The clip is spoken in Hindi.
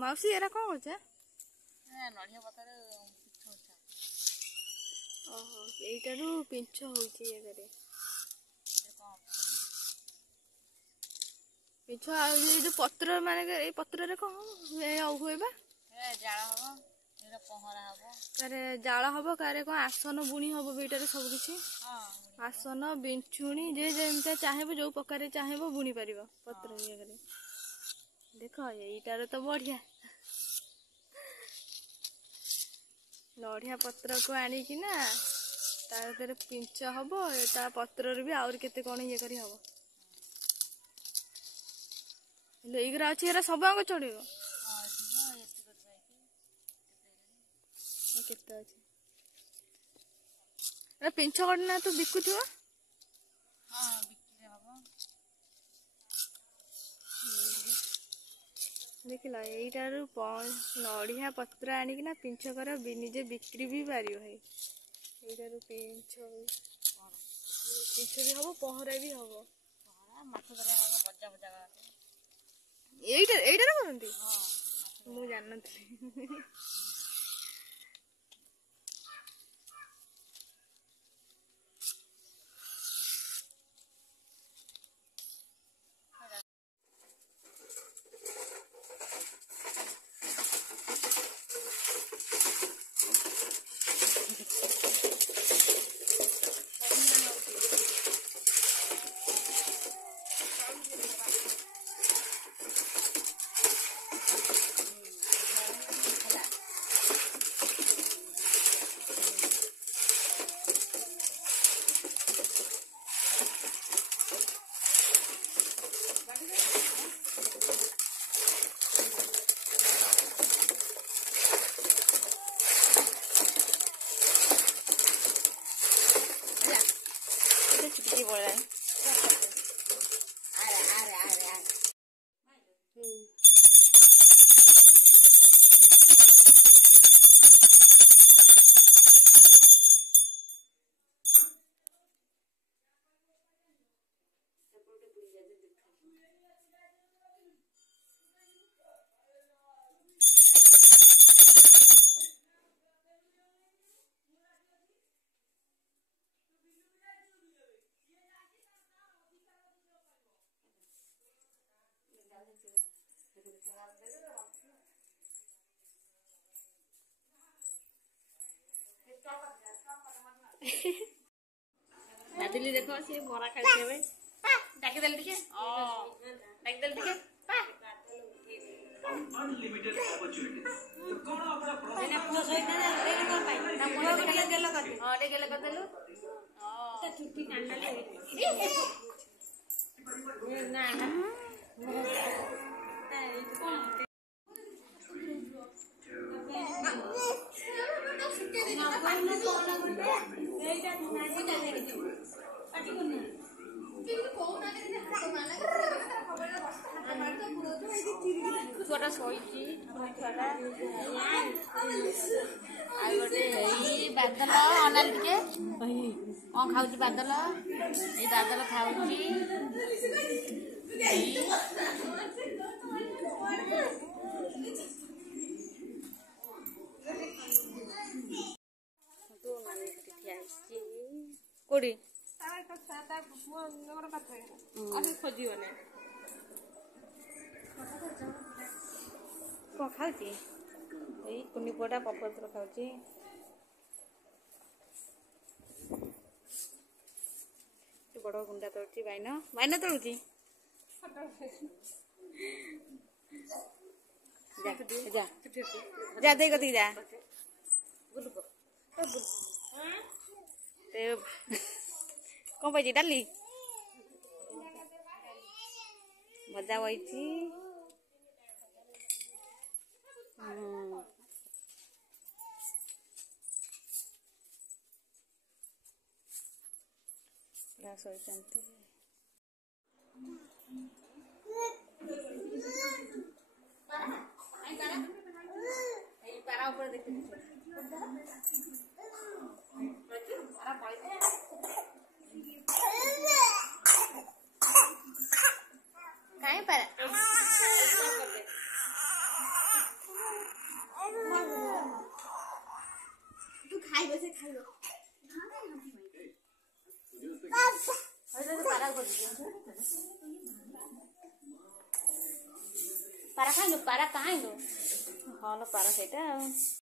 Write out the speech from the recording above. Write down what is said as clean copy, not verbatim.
मौसी एरा कौन होचे नड़िया पतर ओहो एटारू पिंछ होची एगरे पिंछ आ जो पत्र माने ए पत्र रे कौन ए हुए बा ए जाळ हबो एरा पहरा हबो कारे जाळ हबो कारे को आसन बुणी हबो बेटारे सब किछि हां आसन बिंछुणी जे जेमते चाहेबो जो प्रकार चाहेबो बुणी परिबो पत्र एगरे देखो एटारे तो बढ़िया नड़िया पत्र को आनी कि ना तार पिंच हम एटा पत्र भी आउर केते कोन ये करी हबो लेइगरा अछि एरा सब अंग चढ़ेबो हां सिबो एति कर जाई केते अछि ए पिंच करना तू बिकुथिबो हां बिक्री हबो देखिला एटारू नड़िया पत्र आनी कि ना पिंच कर निजे बिक्री भी पारियो है एटारू पिंच भी हबो पहरा भी हबो पहरा माछ धरे बजा बजा एटा करंती हां मु जाननथि बोल रहा है नादिली देखो से मोरा खाइते बे डाकी देल दिखे डाकी देल दिखे अनलिमिटेड अपॉर्चुनिटीज तो कौन अपना मैंने पूरा सोइता देले कर पाई ना पूरा देले देलो कर हां देले कर देलो तो छुट्टी कांडा ले ना ना छुआटा सोईची छुआटा आ गोटे एई बादल अनाल टिके कोन खाउची बादल ए बादल खाउची तो माने ठिया आसी कोडी तार का साता मोर पाथे आसे खोजियोने कौन खाऊची यही कुनी पोटा पपत्र खाऊची बड़ गुंडा तोड़ची बाइन तोड़ची जा जा जा दे कती जा कौन पाई डाली भजा बही ପାରା ଶୋଇଛନ୍ତି। ପାରା ଉପରେ ଦେଖି କାହିଁ ପାରା ତୁ ଖାଇବ ସେ ଖାଇବ ପାରା ଖାଇଲୁ ପାରା କାହିଁଲୁ ହଁ ପାରା ସେଇଟା ଆଉ